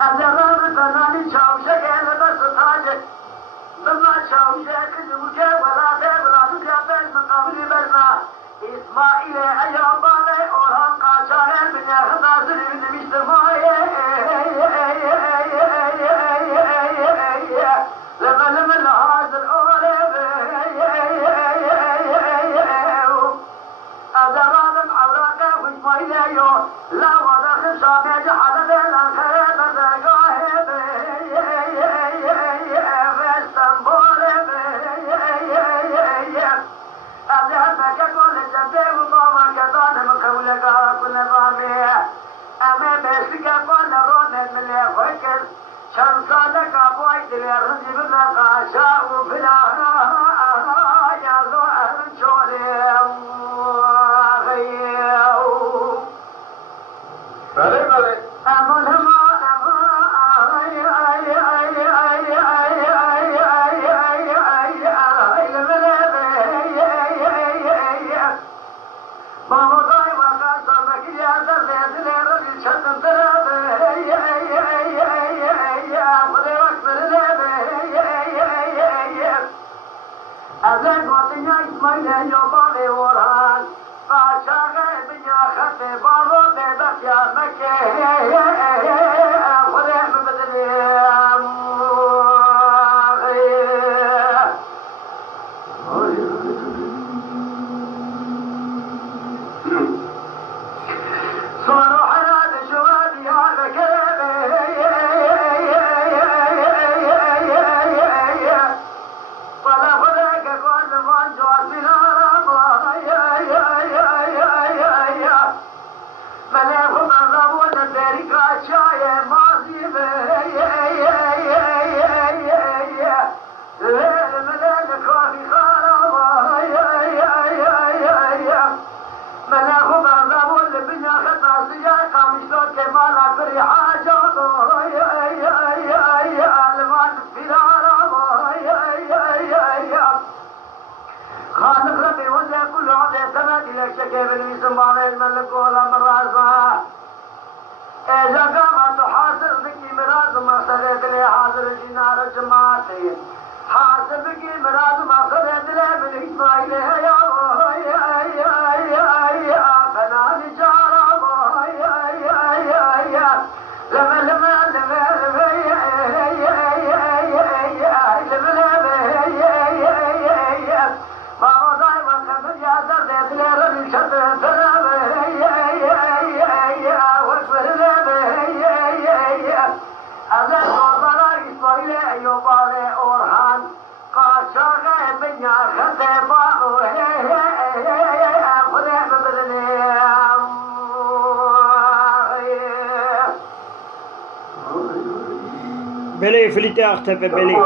أزرار فناني شاوشة قال بس تاجك لما شاوشة كذبك ولا تبلا تجابل من قبل برنا إسماعيل أيابان أوران قاشان من ياخذ ناصر من مجتمعي لما لهذا الأولى أزرار عوراك وإسماعيل لا ودخل شامع جحد بين الخير شمسانك أبوي دليرن جبنا قاشا وفلا يا ذو أرشولي غيو بله أمون أزل وطنيا إسماعيل يوبالي ورهان قاشاقة بنيا خطي بارو ببخيا مكي خذي مبدلي صاروا حناد شوادي على كيبي خالق ربي وجه كل عضي سمد إلى شكيب المسلم الملك والأمر رأسها إذا قامت حاصل بكي مراد ما خريت لي حاضر جنار جماعتي حاصل بكي مراد ما خريت لي من إسماعيل يا فنان جارة بله فلیت اختفه بله.